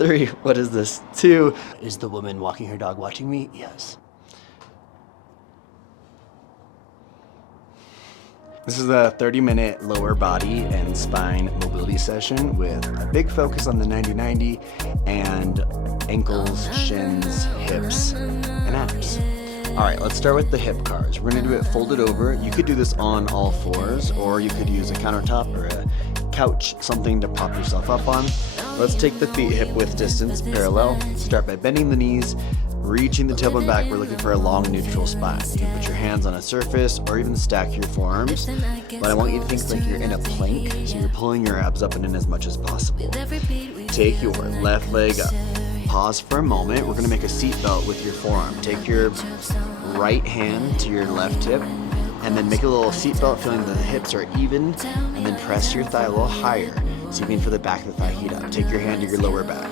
3, what is this? 2, is the woman walking her dog watching me? Yes. This is a 30-minute lower body and spine mobility session with a big focus on the 90-90 and ankles, shins, hips, and abs. All right, let's start with the hip cars. We're gonna do it folded over. You could do this on all fours, or you could use a countertop or a couch, something to prop yourself up on. Let's take the feet hip width distance parallel. Start by bending the knees, reaching the tailbone back. We're looking for a long neutral spine. You can put your hands on a surface or even stack your forearms, but I want you to think like you're in a plank, so you're pulling your abs up and in as much as possible. Take your left leg up. Pause for a moment. We're gonna make a seat belt with your forearm. Take your right hand to your left hip, and then make a little seat belt, feeling the hips are even, and then press your thigh a little higher, so you can feel the back of the thigh heat up. Take your hand to your lower back.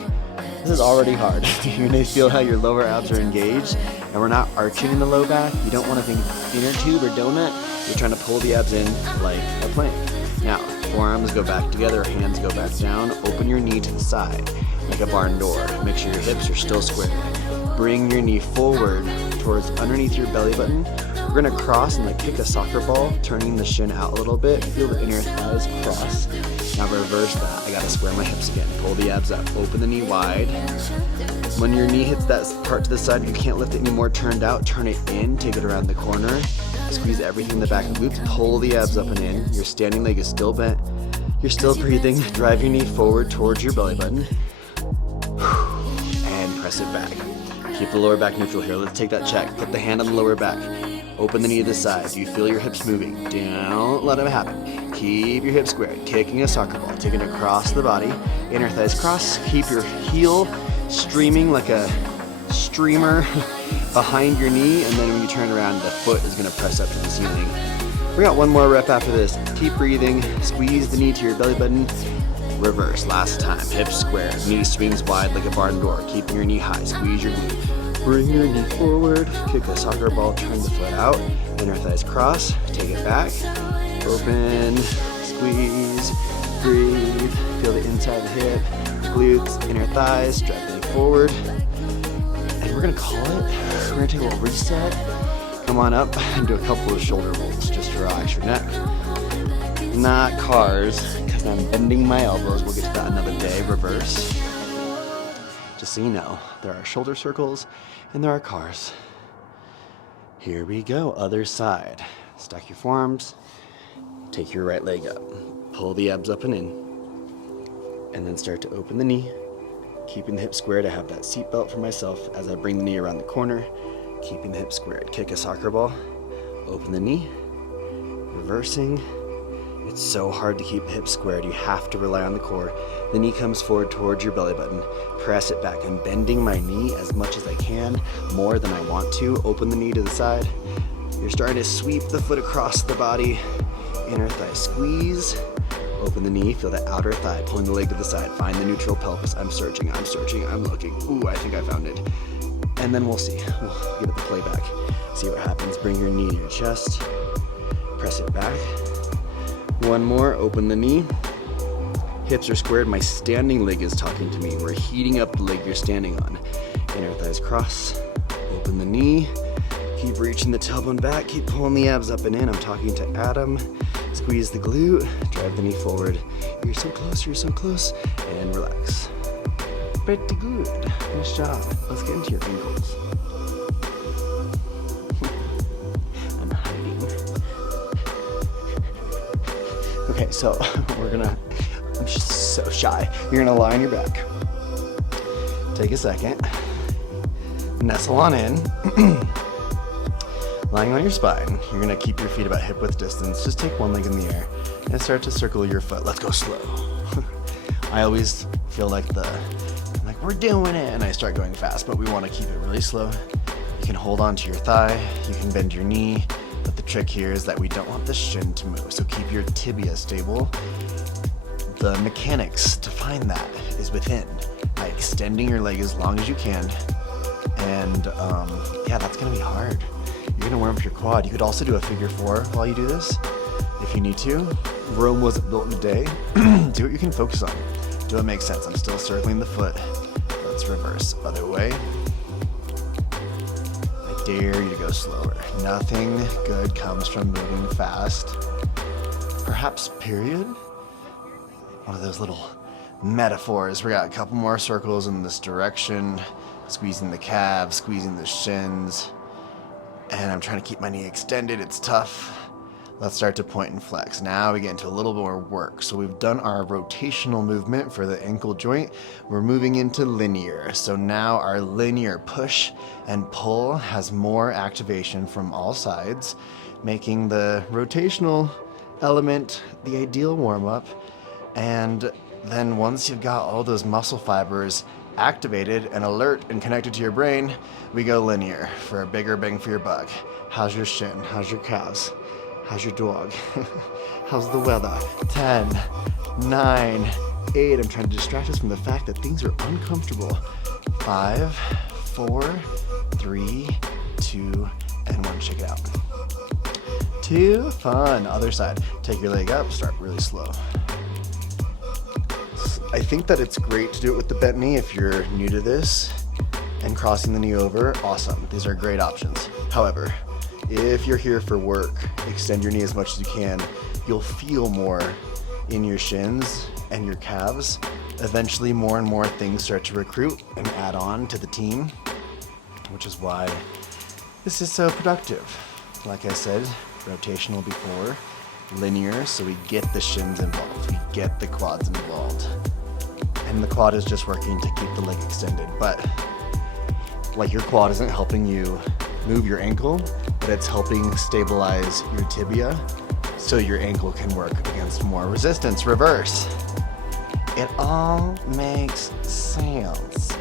This is already hard. You're gonna feel how your lower abs are engaged, and we're not arching in the low back. You don't wanna think inner tube or donut. You're trying to pull the abs in like a plank. Now, forearms go back together, hands go back down. Open your knee to the side, like a barn door. Make sure your hips are still square. Bring your knee forward towards underneath your belly button. We're gonna cross and like kick a soccer ball, turning the shin out a little bit. Feel the inner thighs cross. Now reverse that. I gotta square my hips again. Pull the abs up. Open the knee wide. When your knee hits that part to the side, you can't lift it anymore. Turned out, turn it in. Take it around the corner. Squeeze everything in the back of the glutes. Pull the abs up and in. Your standing leg is still bent. You're still breathing. Drive your knee forward towards your belly button. And press it back. Keep the lower back neutral here. Let's take that check. Put the hand on the lower back. Open the knee to the side. Do you feel your hips moving? Don't let them happen. Keep your hips squared. Kicking a soccer ball. Taking it across the body. Inner thighs cross. Keep your heel streaming like a streamer behind your knee. And then when you turn around, the foot is going to press up to the ceiling. We got one more rep after this. Keep breathing. Squeeze the knee to your belly button. Reverse. Last time. Hips square. Knee swings wide like a barn door. Keeping your knee high. Squeeze your glute. Bring your knee forward, kick a soccer ball, turn the foot out, inner thighs cross, take it back, open, squeeze, breathe, feel the inside of the hip, glutes, inner thighs, drive the knee forward, and we're gonna call it, we're gonna take a little reset, come on up and do a couple of shoulder rolls just to relax your neck. Not cars, because I'm bending my elbows, we'll get to that another day, reverse. Just so you know, there are shoulder circles and there are cars. Here we go, other side. Stack your forearms, take your right leg up, pull the abs up and in, and then start to open the knee, keeping the hips squared. I have that seat belt for myself as I bring the knee around the corner, keeping the hips squared. Kick a soccer ball, open the knee, reversing. It's so hard to keep the hips squared. You have to rely on the core. The knee comes forward towards your belly button. Press it back. I'm bending my knee as much as I can, more than I want to. Open the knee to the side. You're starting to sweep the foot across the body. Inner thigh squeeze. Open the knee. Feel the outer thigh pulling the leg to the side. Find the neutral pelvis. I'm searching, I'm looking. Ooh, I think I found it. And then we'll see. We'll give it the playback. See what happens. Bring your knee to your chest. Press it back. One more, open the knee. Hips are squared, my standing leg is talking to me. We're heating up the leg you're standing on. Inner thighs cross, open the knee. Keep reaching the tailbone back, keep pulling the abs up and in. I'm talking to Adam. Squeeze the glute, drive the knee forward. You're so close, and relax. Pretty good, nice job. Let's get into your ankles. I'm hiding. Okay, so I'm just so shy. You're gonna lie on your back. Take a second. Nestle on in. Lying on your spine. You're gonna keep your feet about hip width distance. Just take one leg in the air and start to circle your foot. Let's go slow. I always feel like we're doing it, and I start going fast, but we wanna keep it really slow. You can hold on to your thigh. You can bend your knee. But the trick here is that we don't want the shin to move, so keep your tibia stable. The mechanics to find that is within, by extending your leg as long as you can. And yeah, that's gonna be hard. You're gonna warm up your quad. You could also do a figure 4 while you do this, if you need to. Rome wasn't built in a day. Do what you can focus on. Do what makes sense. I'm still circling the foot. resistance, reverse. Other way. I dare you to go slower. Nothing good comes from moving fast. Perhaps period? One of those little metaphors. We got a couple more circles in this direction. Squeezing the calves, squeezing the shins. And I'm trying to keep my knee extended. It's tough. Let's start to point and flex. Now we get into a little more work. So we've done our rotational movement for the ankle joint. We're moving into linear. So now our linear push and pull has more activation from all sides, making the rotational element the ideal warm-up. And then once you've got all those muscle fibers activated and alert and connected to your brain, we go linear for a bigger bang for your buck. How's your shin? How's your calves? How's your dog? How's the weather? 10, 9, 8. I'm trying to distract us from the fact that things are uncomfortable. 5, 4, 3, 2, and 1. Shake it out. 2, fun. Other side. Take your leg up, start really slow. I think that it's great to do it with the bent knee if you're new to this, and crossing the knee over, awesome. These are great options. However, if you're here for work, extend your knee as much as you can. You'll feel more in your shins and your calves. Eventually, more and more things start to recruit and add on to the team, which is why this is so productive. Like I said, rotational before, linear, so we get the shins involved, we get the quads involved. And the quad is just working to keep the leg extended. But like your quad isn't helping you move your ankle, but it's helping stabilize your tibia so your ankle can work against more resistance. Reverse. It all makes sense.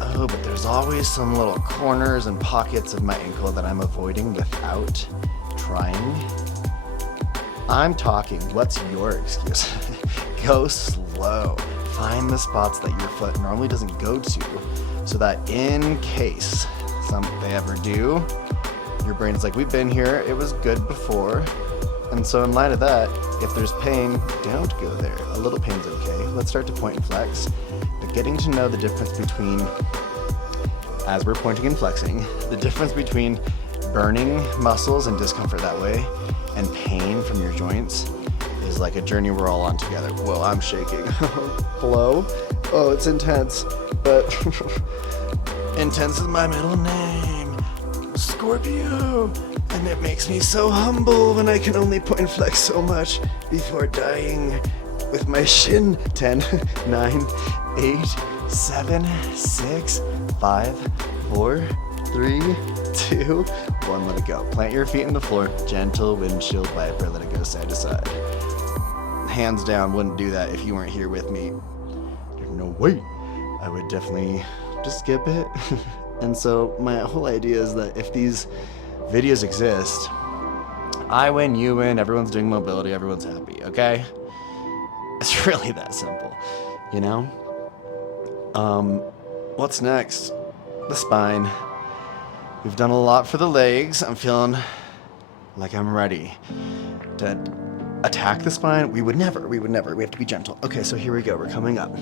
Oh, but there's always some little corners and pockets of my ankle that I'm avoiding without trying. I'm talking, what's your excuse? Go slow. Find the spots that your foot normally doesn't go to, so that in case they ever do, your brain's like, we've been here, it was good before. And so in light of that, if there's pain, don't go there. A little pain's okay. Let's start to point and flex. But getting to know the difference between, as we're pointing and flexing, the difference between burning muscles and discomfort that way and pain from your joints is like a journey we're all on together. Whoa, I'm shaking. Hello? Oh, it's intense, but intense is my middle name. Scorpio. And it makes me so humble when I can only point and flex so much before dying with my shin. 10, 9, 8, 7, 6, 5, 4, 3, 2, 1. Let it go. Plant your feet in the floor. Gentle windshield wiper. Let it go side to side. Hands down, wouldn't do that if you weren't here with me. There's no way. I would definitely just skip it. And so my whole idea is that if these videos exist, I win, you win, everyone's doing mobility, everyone's happy, okay? It's really that simple, you know? What's next? The spine. We've done a lot for the legs. I'm feeling like I'm ready to attack the spine. We would never. We have to be gentle. Okay, so here we go. We're coming up.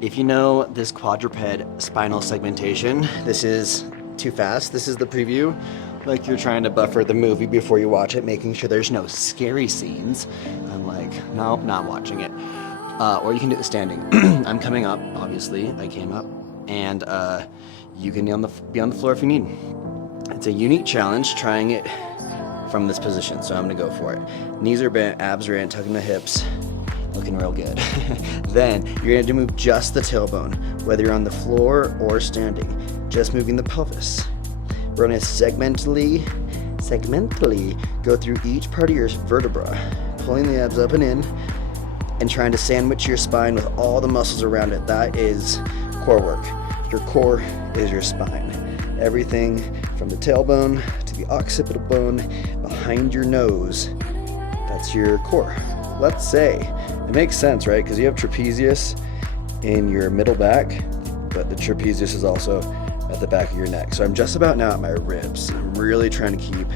If you know this quadruped spinal segmentation, this is too fast. This is the preview. Like you're trying to buffer the movie before you watch it, making sure there's no scary scenes. I'm like, nope, not watching it. Or you can do it standing. I'm coming up, obviously. I came up. And you can be on the floor if you need. It's a unique challenge trying it from this position, so I'm gonna go for it. Knees are bent, abs are in, tucking the hips. Looking real good. Then you're gonna move just the tailbone, whether you're on the floor or standing, just moving the pelvis. We're gonna segmentally go through each part of your vertebra, pulling the abs up and in, and trying to sandwich your spine with all the muscles around it. That is core work. Your core is your spine. Everything from the tailbone to the occipital bone behind your nose, that's your core. Let's say, it makes sense, right? Because you have trapezius in your middle back, but the trapezius is also at the back of your neck. So I'm just about now at my ribs. I'm really trying to keep,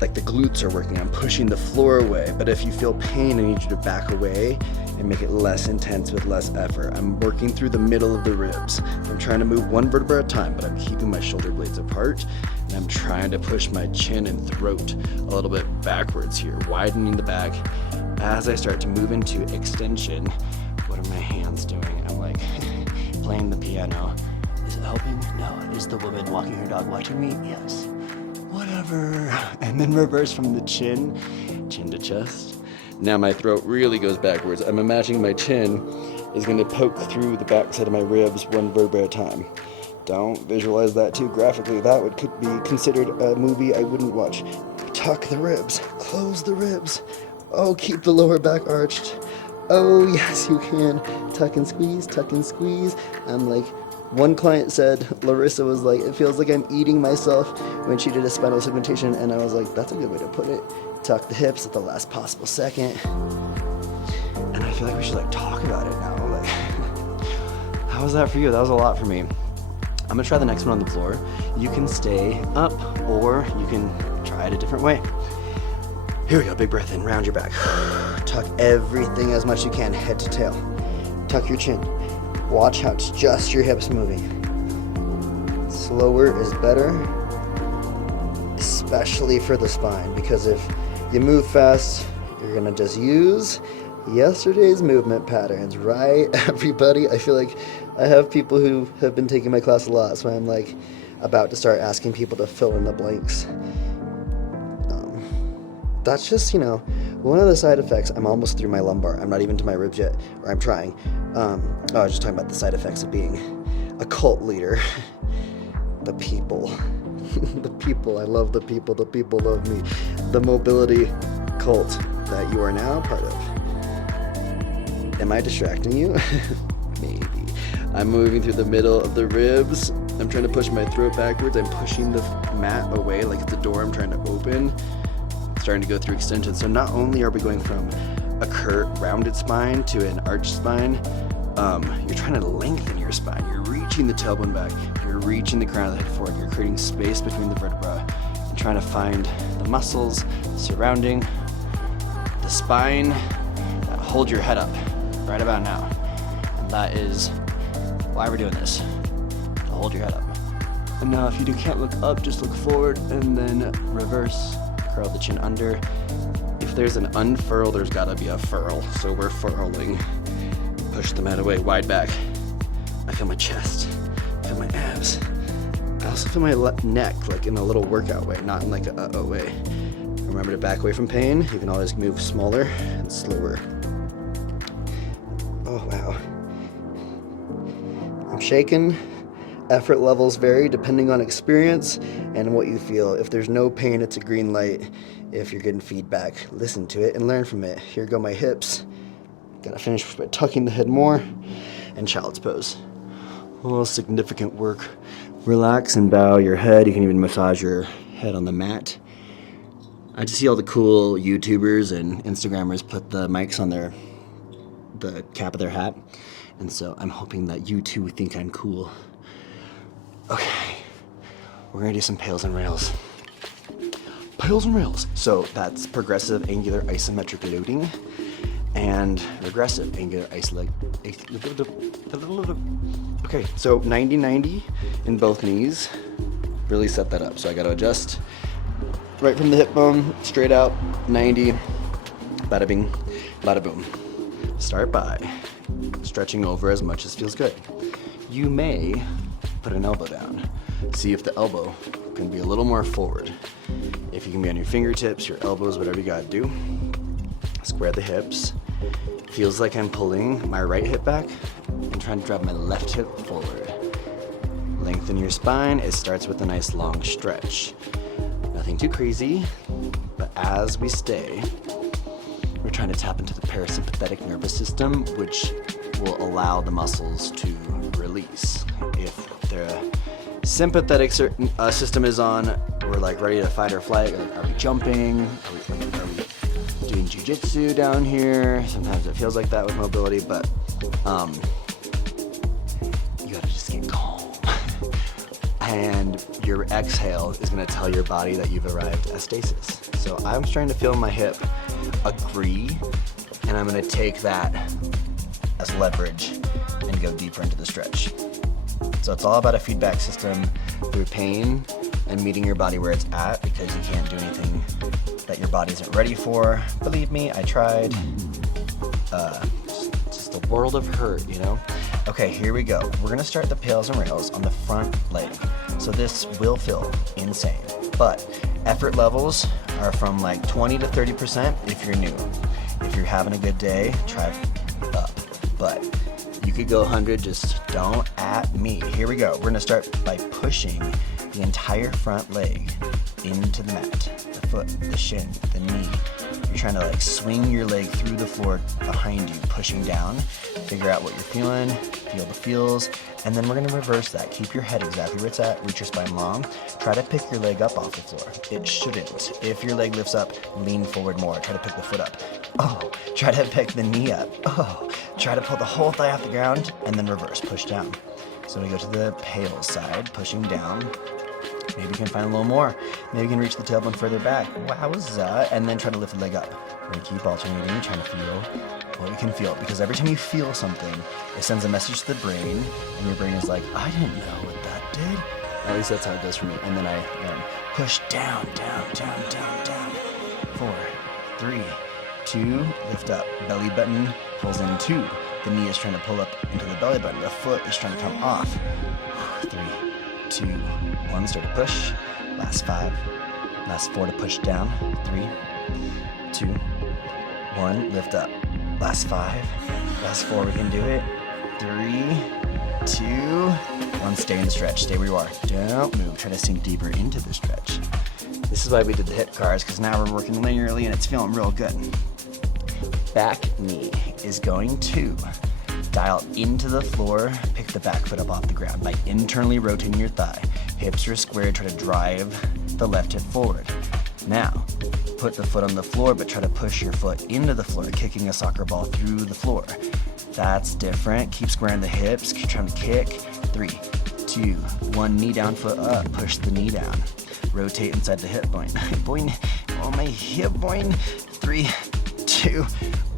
like the glutes are working. I'm pushing the floor away, but if you feel pain, I need you to back away and make it less intense with less effort. I'm working through the middle of the ribs. I'm trying to move one vertebra at a time, but I'm keeping my shoulder blades apart, and I'm trying to push my chin and throat a little bit backwards here, widening the back. As I start to move into extension, what are my hands doing? I'm like playing the piano. Is it helping? No. Is the woman walking her dog watching me? Yes. Whatever. And then reverse from the chin to chest. Now my throat really goes backwards. I'm imagining my chin is going to poke through the backside of my ribs one vertebra at a time. Don't visualize that too graphically. That could be considered a movie I wouldn't watch. Tuck the ribs. Close the ribs. Oh, keep the lower back arched. Oh, yes, you can. Tuck and squeeze, tuck and squeeze. I'm like, one client said, Larissa was like, it feels like I'm eating myself when she did a spinal segmentation, and I was like, that's a good way to put it. Tuck the hips at the last possible second. And I feel like we should like talk about it now. Like, how was that for you? That was a lot for me. I'm gonna try the next one on the floor. You can stay up, or you can try it a different way. Here we go, big breath in, round your back. Tuck everything as much as you can, head to tail. Tuck your chin. Watch how it's just your hips moving. Slower is better, especially for the spine, because if you move fast, you're gonna just use yesterday's movement patterns, right, everybody? I feel like I have people who have been taking my class a lot, so I'm like about to start asking people to fill in the blanks. That's just, one of the side effects. I'm almost through my lumbar. I'm not even to my ribs yet, or I'm trying. I was just talking about the side effects of being a cult leader. The people. The people. I love the people. The people love me. The mobility cult that you are now part of. Am I distracting you? Maybe. I'm moving through the middle of the ribs. I'm trying to push my throat backwards. I'm pushing the mat away like it's a door I'm trying to open. Starting to go through extension. So not only are we going from a rounded spine to an arched spine, you're trying to lengthen your spine. You're reaching the tailbone back. You're reaching the crown of the head forward. You're creating space between the vertebrae and trying to find the muscles surrounding the spine that hold your head up right about now. And that is why we're doing this, to hold your head up. And now if you can't look up, just look forward and then reverse. Curl the chin under. If there's an unfurl, there's gotta be a furl. So we're furling. Push the mat away, wide back. I feel my chest, I feel my abs. I also feel my neck, like in a little workout way, not in like a uh-oh way. Remember to back away from pain. You can always move smaller and slower. Oh, wow. I'm shaking. Effort levels vary depending on experience and what you feel. If there's no pain, it's a green light. If you're getting feedback, listen to it and learn from it. Here go my hips. Gotta finish by tucking the head more and child's pose. A little significant work. Relax and bow your head. You can even massage your head on the mat. I just see all the cool YouTubers and Instagrammers put the mics on the cap of their hat. And so I'm hoping that you too think I'm cool. Okay, we're gonna do some PAILS and rails. PAILS and rails. So that's progressive angular isometric loading and regressive angular isometric. Okay, so 90-90 in both knees. Really set that up. So I gotta adjust right from the hip bone, straight out, 90, bada bing, bada boom. Start by stretching over as much as feels good. You may put an elbow down. See if the elbow can be a little more forward. If you can be on your fingertips, your elbows, whatever you gotta do. Square the hips. Feels like I'm pulling my right hip back and trying to drive my left hip forward. Lengthen your spine. It starts with a nice long stretch. Nothing too crazy, but as we stay, we're trying to tap into the parasympathetic nervous system, which will allow the muscles to release. If the sympathetic system is on, we're like ready to fight or flight. Are we jumping? Are we doing jujitsu down here? Sometimes it feels like that with mobility, but you gotta just get calm. And your exhale is gonna tell your body that you've arrived at stasis. So I'm starting to feel my hip agree, and I'm gonna take that as leverage and go deeper into the stretch. So it's all about a feedback system through pain and meeting your body where it's at, because you can't do anything that your body isn't ready for. Believe me, I tried. Just a world of hurt, you know? Okay, here we go. We're gonna start the pails and rails on the front leg. So this will feel insane, but effort levels are from like 20 to 30% if you're new. If you're having a good day, try up. But you could go 100, just don't at me. Here we go. We're gonna start by pushing the entire front leg into the mat. The foot, the shin, the knee. You're trying to like swing your leg through the floor behind you, pushing down. Figure out what you're feeling, feel the feels, and then we're gonna reverse that. Keep your head exactly where it's at, reach your spine long. Try to pick your leg up off the floor. It shouldn't. If your leg lifts up, lean forward more. Try to pick the foot up. Oh, try to pick the knee up. Oh, try to pull the whole thigh off the ground and then reverse, push down. So we go to the PAILS side, pushing down. Maybe you can find a little more. Maybe you can reach the tailbone further back. Wowza. And then try to lift the leg up. We're gonna keep alternating, trying to feel what we can feel. Because every time you feel something, it sends a message to the brain, and your brain is like, I didn't know what that did. At least that's how it does for me. And then I push down, down, down, down, down. 4, 3, 2, lift up. Belly button pulls in 2. The knee is trying to pull up into the belly button. The foot is trying to come off. 3, 2, 1, start to push. Last 5. Last 4 to push down. 3, 2, 1, lift up. Last 5. Last 4, we can do it. 3, 2, 1, stay in the stretch. Stay where you are. Don't move. Try to sink deeper into the stretch. This is why we did the hip cars, because now we're working linearly and it's feeling real good. Back knee is going to dial into the floor, pick the back foot up off the ground by internally rotating your thigh. Hips are squared, try to drive the left hip forward. Now, put the foot on the floor, but try to push your foot into the floor, kicking a soccer ball through the floor. That's different. Keep squaring the hips, keep trying to kick. 3, 2, 1, knee down, foot up, push the knee down. Rotate inside the hip, boing, boing, oh my hip, boing. 3, 2,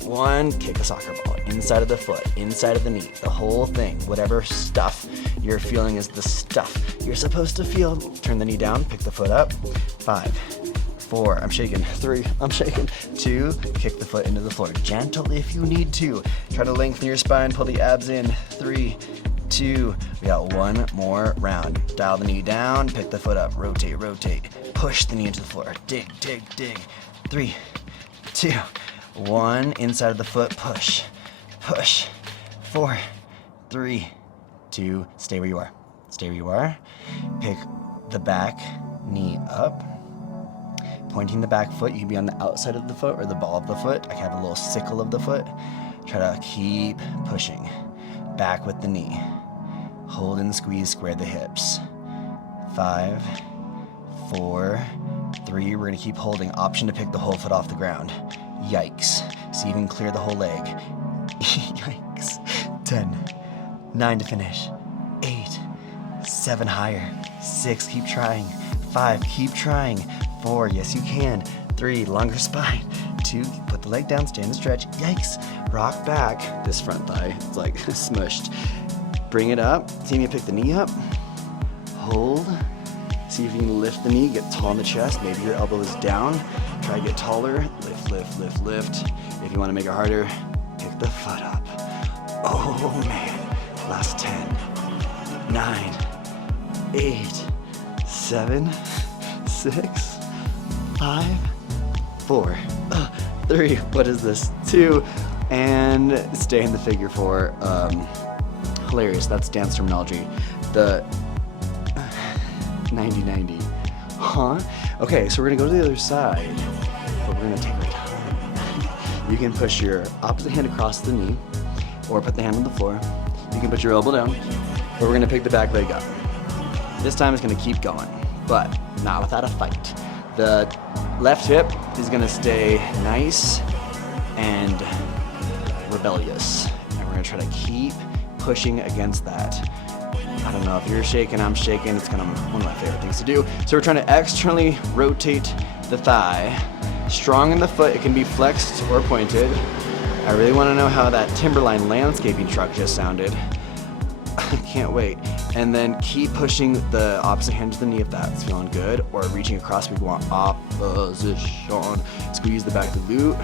1, kick a soccer ball, inside of the foot, inside of the knee, the whole thing, whatever stuff you're feeling is the stuff you're supposed to feel. Turn the knee down, pick the foot up. 5, 4, I'm shaking. 3, I'm shaking. 2, kick the foot into the floor. Gentle if you need to. Try to lengthen your spine, pull the abs in. 3, 2, we got 1 more round. Dial the knee down, pick the foot up, rotate, rotate. Push the knee into the floor, dig, dig, dig. 3, 2, 1, inside of the foot, push, push. 4, 3, 2, stay where you are. Stay where you are. Pick the back knee up. Pointing the back foot, you can be on the outside of the foot or the ball of the foot. I can have a little sickle of the foot. Try to keep pushing. Back with the knee. Hold and squeeze, square the hips. 5, 4, 3, we're gonna keep holding. Option to pick the whole foot off the ground. Yikes. So you can clear the whole leg. Yikes. 10, 9 to finish. 8, 7, higher. 6, keep trying. 5, keep trying. 4, yes you can. 3, longer spine. 2, put the leg down, stay in the stretch. Yikes. Rock back. This front thigh, it's like smushed. Bring it up. See me pick the knee up. Hold. See if you can lift the knee, get tall in the chest. Maybe your elbow is down. Try to get taller. Lift, lift, lift, lift. If you want to make it harder, pick the foot up. Oh man. Last 10, 9, 8, 7, 6, 5, 4, 3, what is this? 2, and stay in the figure 4. Hilarious, that's dance terminology. The 90-90. Huh? Okay, so we're gonna go to the other side, but we're gonna take our time. You can push your opposite hand across the knee, or put the hand on the floor. You can put your elbow down, but we're gonna pick the back leg up. This time it's gonna keep going, but not without a fight. The left hip is gonna stay nice and rebellious. And we're gonna try to keep pushing against that. I don't know if you're shaking, I'm shaking. It's kind of one of my favorite things to do. So we're trying to externally rotate the thigh. Strong in the foot, it can be flexed or pointed. I really want to know how that Timberline landscaping truck just sounded. I can't wait. And then keep pushing the opposite hand to the knee if that's feeling good, or reaching across. We want opposition. Squeeze the back of the glute.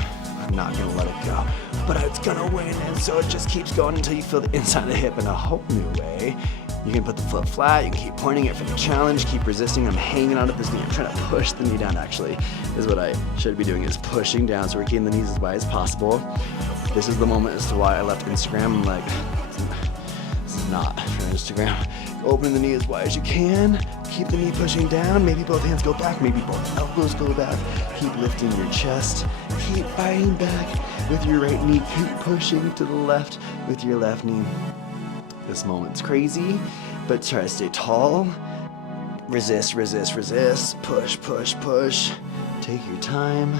I'm not gonna let it go, but it's gonna win, and so it just keeps going until you feel the inside of the hip in a whole new way. You can put the foot flat, you can keep pointing it for the challenge, keep resisting. I'm hanging on at this knee, I'm trying to push the knee down actually, is what I should be doing, is pushing down, so we're keeping the knees as wide as possible. This is the moment as to why I left Instagram. I'm like, this is not for Instagram. Open the knee as wide as you can, keep the knee pushing down, maybe both hands go back, maybe both elbows go back, keep lifting your chest, keep fighting back with your right knee, keep pushing to the left with your left knee. This moment's crazy, but try to stay tall. Resist, resist, resist, push, push, push. Take your time.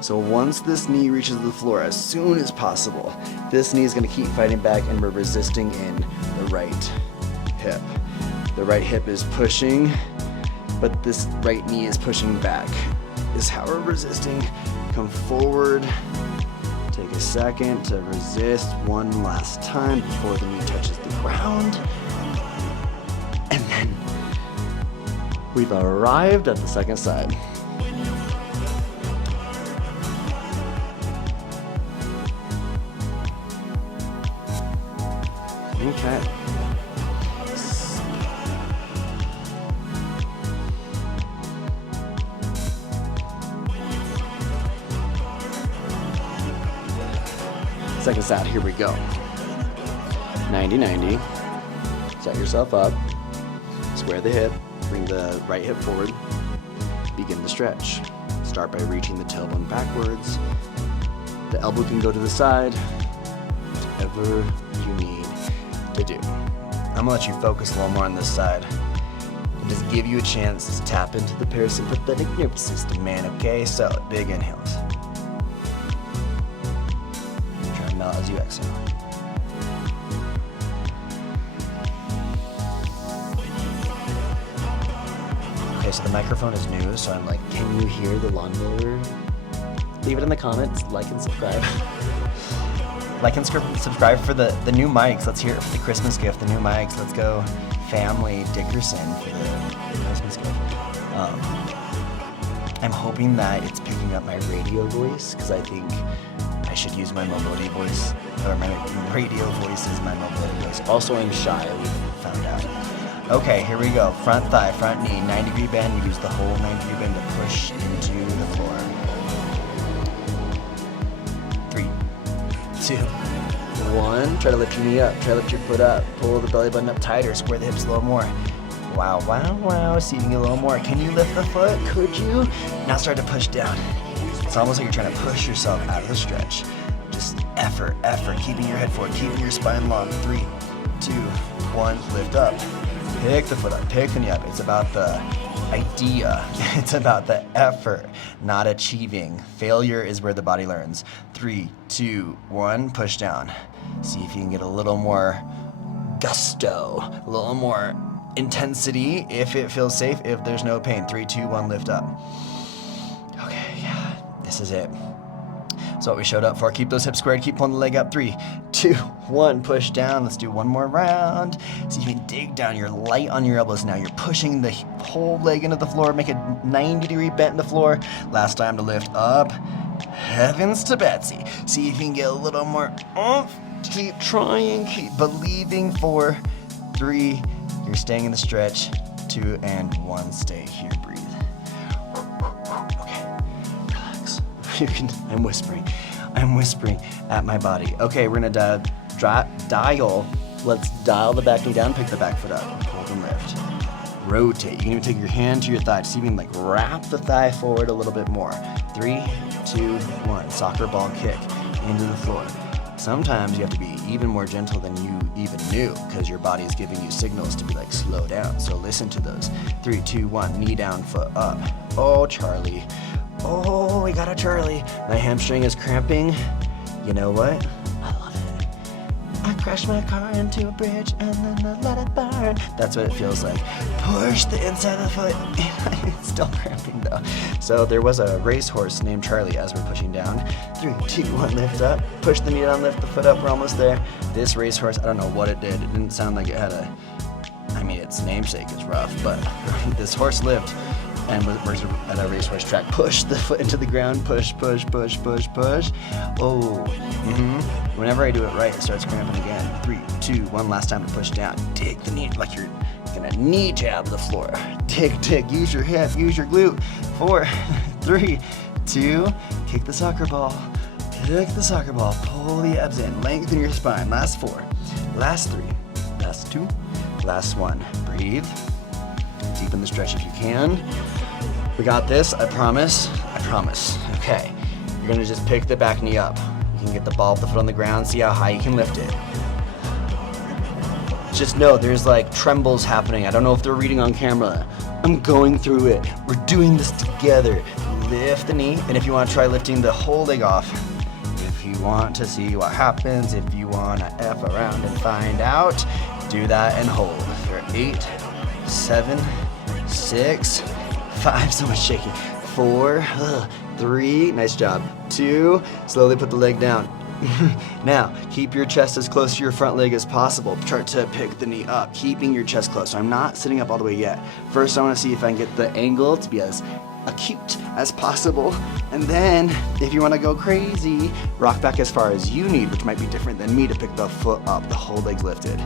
So once this knee reaches the floor, as soon as possible, this knee is gonna keep fighting back, and we're resisting in the right hip. The right hip is pushing, but this right knee is pushing back. This is how we're resisting. Come forward. Take a second to resist one last time before the knee touches the ground. And then we've arrived at the second side. Okay. Second side, here we go. 90-90. Set yourself up. Square the hip. Bring the right hip forward. Begin the stretch. Start by reaching the tailbone backwards. The elbow can go to the side. Whatever you need to do. I'm gonna let you focus a little more on this side and just give you a chance to tap into the parasympathetic nervous system, man, okay? So, big inhales. Try to melt as you exhale. Okay, so the microphone is new, so I'm like, can you hear the lawnmower? Leave it in the comments, like and subscribe. Like and subscribe for the new mics. Let's hear it for the Christmas gift, the new mics. Let's go family Dickerson for the Christmas gift. I'm hoping that it's picking up my radio voice, because I think I should use my mobility voice, or my radio voice is my mobility voice. Also, I'm shy, we found out. Okay, here we go. Front thigh, front knee, 90-degree bend. You use the whole 90-degree bend to push into the floor. 3, 2, 1. Try to lift your knee up. Try to lift your foot up. Pull the belly button up tighter. Square the hips a little more. Wow, wow, wow. See if you can get a little more. Can you lift the foot? Could you? Now start to push down. It's almost like you're trying to push yourself out of the stretch. Just effort, effort. Keeping your head forward. Keeping your spine long. 3, 2, 1. Lift up. Pick the foot up. Pick the knee up. It's about the idea. It's about the effort, not achieving. Failure is where the body learns. 3, 2, 1, push down. See if you can get a little more gusto, a little more intensity if it feels safe, if there's no pain. 3, 2, 1, lift up. Okay, yeah, this is it. So what we showed up for. Keep those hips squared, keep pulling the leg up. 3, 2, 1, push down. Let's do one more round. See if you can dig down. You're light on your elbows now. You're pushing the whole leg into the floor. Make a 90-degree bend in the floor. Last time to lift up. Heavens to Betsy. See if you can get a little more oomph. Keep trying, keep believing. 4, 3, you're staying in the stretch. 2 and 1, stay here, breathe. Okay, relax. I'm whispering at my body. Okay, we're gonna dial. Let's dial the back knee down, pick the back foot up, hold and lift. Rotate. You can even take your hand to your thigh, so you can like wrap the thigh forward a little bit more. 3, 2, 1. Soccer ball kick into the floor. Sometimes you have to be even more gentle than you even knew, because your body is giving you signals to be like, slow down. So listen to those. 3, 2, 1. Knee down, foot up. Oh, Charlie. Oh, we got a Charlie. My hamstring is cramping. You know what? I love it. I crashed my car into a bridge and then I let it burn. That's what it feels like. Push the inside of the foot. It's still cramping though. So there was a racehorse named Charlie as we're pushing down. 3, 2, 1, lift up. Push the knee down, lift the foot up. We're almost there. This racehorse, I don't know what it did. It didn't sound like it had a, I mean, its namesake is rough, but this horse lived and was at a racehorse track. Push the foot into the ground. Push, push, push, push, push. Oh, Whenever I do it right, it starts cramping again. 3, 2, 1, last time to push down. Dig the knee like you're gonna knee jab the floor. Dig, dig, use your hip, use your glute. 4, 3, 2, kick the soccer ball. Kick the soccer ball. Pull the abs in. Lengthen your spine. Last 4. Last 3. Last 2. Last 1. Breathe. Deepen the stretch if you can. We got this, I promise. I promise. Okay. You're gonna just pick the back knee up. You can get the ball of the foot on the ground, see how high you can lift it. Just know there's like trembles happening. I don't know if they're reading on camera. I'm going through it. We're doing this together. Lift the knee, and if you want to try lifting the whole leg off, if you want to see what happens, if you want to F around and find out, do that and hold. For 8, 7, 6, 5, so much shaking. 4, 3, nice job. 2, slowly put the leg down. Now, keep your chest as close to your front leg as possible. Try to pick the knee up, keeping your chest close. So I'm not sitting up all the way yet. First, I want to see if I can get the angle to be as acute as possible. And then, if you want to go crazy, rock back as far as you need, which might be different than me to pick the foot up. The whole leg's lifted.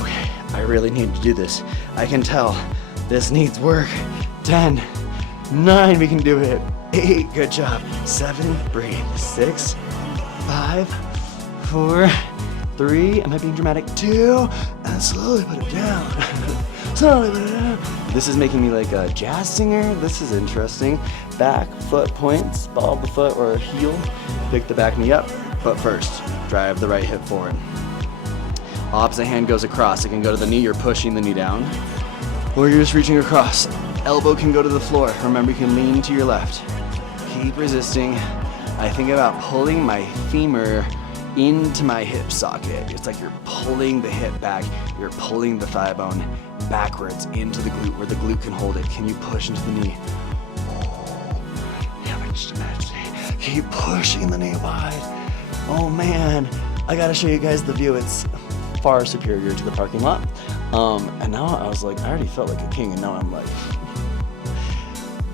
Okay, I really need to do this. I can tell this needs work. 10, 9, we can do it. 8, good job. 7, breathe. 6, 5, 4, 3, am I being dramatic? 2, and slowly put it down. Slowly put it down. This is making me like a jazz singer. This is interesting. Back, foot points, ball of the foot or heel. Pick the back knee up, foot first. Drive the right hip forward. Opposite hand goes across. It can go to the knee, you're pushing the knee down. Or you're just reaching across. Elbow can go to the floor. Remember, you can lean to your left. Keep resisting. I think about pulling my femur into my hip socket. It's like you're pulling the hip back. You're pulling the thigh bone backwards into the glute where the glute can hold it. Can you push into the knee? Yeah, just imagine. Keep pushing the knee wide. Oh man, I gotta show you guys the view. It's far superior to the parking lot. And now I was like, I already felt like a king, and now I'm like,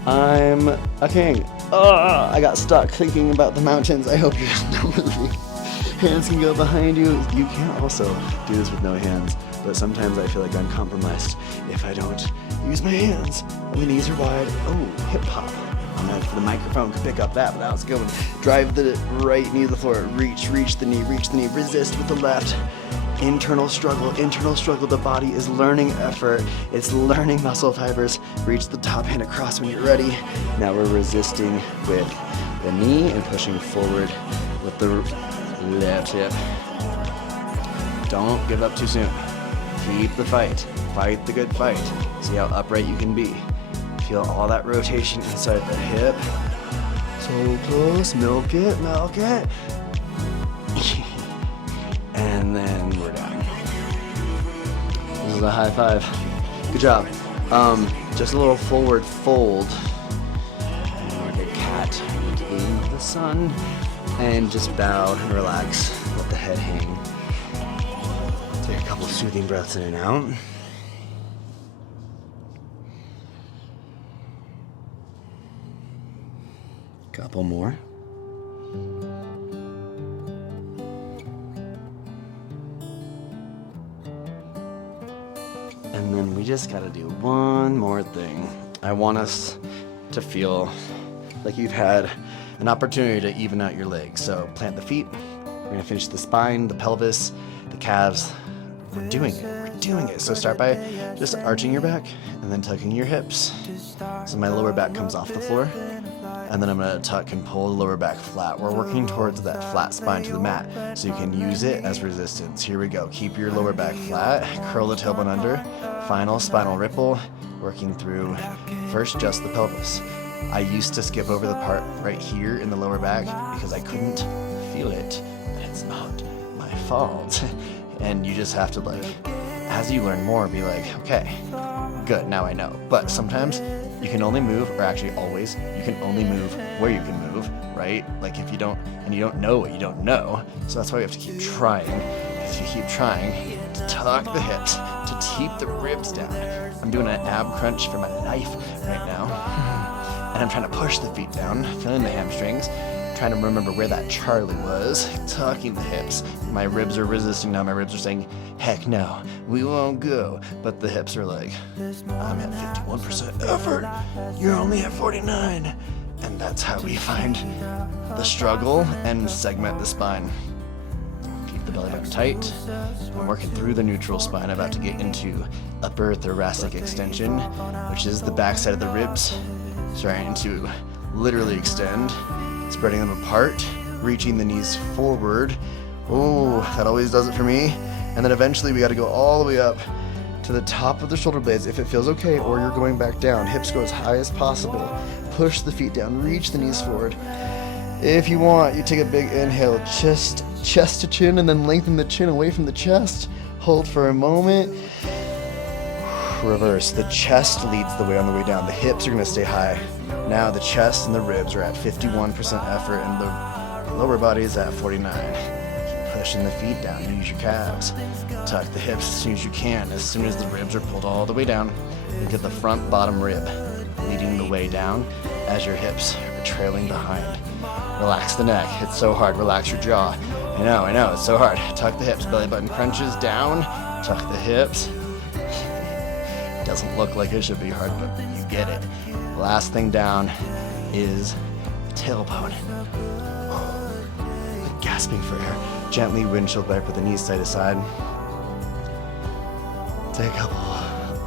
I'm a king. I got stuck thinking about the mountains. I hope you're still with me. Hands can go behind you. You can also do this with no hands, but sometimes I feel like I'm compromised if I don't use my hands. And the knees are wide. Oh, hip hop. I'm not, the microphone could pick up that, but that was a good one. Drive the right knee to the floor. Reach the knee, resist with the left. Internal struggle. The body is learning effort. It's learning muscle fibers. Reach the top hand across when you're ready. Now we're resisting with the knee and pushing forward with the left hip. Don't give up too soon. Keep the fight. Fight the good fight. See how upright you can be. Feel all that rotation inside the hip. So close. Milk it. And then we're down. This is a high five. Good job. Just a little forward fold. Like a cat in the sun. And just bow and relax. Let the head hang. Take a couple of soothing breaths in and out. Couple more. And then we just gotta do one more thing. I want us to feel like you've had an opportunity to even out your legs. So plant the feet. We're gonna finish the spine, the pelvis, the calves. We're doing it. So start by just arching your back and then tucking your hips. So my lower back comes off the floor. And then I'm gonna tuck and pull the lower back flat. We're working towards that flat spine to the mat, so you can use it as resistance. Here we go. Keep your lower back flat, curl the tailbone under, final spinal ripple, working through first just the pelvis. I used to skip over the part right here in the lower back because I couldn't feel it. And it's not my fault. And you just have to, like, as you learn more, be like, okay, good, now I know. But sometimes you can only move, or actually always, you can only move where you can move, right? Like if you don't, and you don't know what you don't know. So that's why we have to keep trying. If you keep trying to tuck the hips, to keep the ribs down. I'm doing an ab crunch for my life right now. And I'm trying to push the feet down, feeling the hamstrings, trying to remember where that Charlie was, tucking the hips. My ribs are resisting now. My ribs are saying, heck no, we won't go. But the hips are like, I'm at 51% effort. You're only at 49. And that's how we find the struggle and segment the spine. Keep the belly button tight. I'm working through the neutral spine. I'm about to get into upper thoracic extension, which is the backside of the ribs, starting to literally extend, spreading them apart, reaching the knees forward. Oh, that always does it for me. And then eventually we got to go all the way up to the top of the shoulder blades if it feels okay, or you're going back down. Hips go as high as possible. Push the feet down, reach the knees forward. If you want, you take a big inhale, chest to chin, and then lengthen the chin away from the chest. Hold for a moment. Reverse. The chest leads the way on the way down. The hips are going to stay high. Now the chest and the ribs are at 51% effort, and the lower body is at 49. Keep pushing the feet down. Use your calves. Tuck the hips as soon as you can. As soon as the ribs are pulled all the way down, you get the front bottom rib leading the way down as your hips are trailing behind. Relax the neck. It's so hard. Relax your jaw. I know. It's so hard. Tuck the hips. Belly button crunches down. Tuck the hips. Doesn't look like it should be hard, but you get it. Last thing down is tailbone. Gasping for air. Gently windshield wiper the knees side to side. Take a couple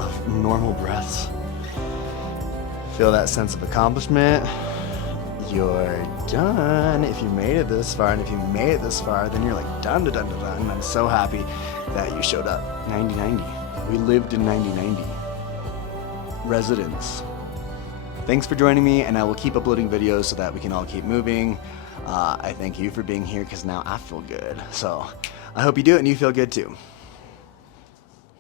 of normal breaths. Feel that sense of accomplishment. You're done. If you made it this far, and if you made it this far, then you're like done. And I'm so happy that you showed up. 90-90. We lived in 90-90. Residents. Thanks for joining me, and I will keep uploading videos so that we can all keep moving. I thank you for being here because now I feel good. So I hope you do it and you feel good too.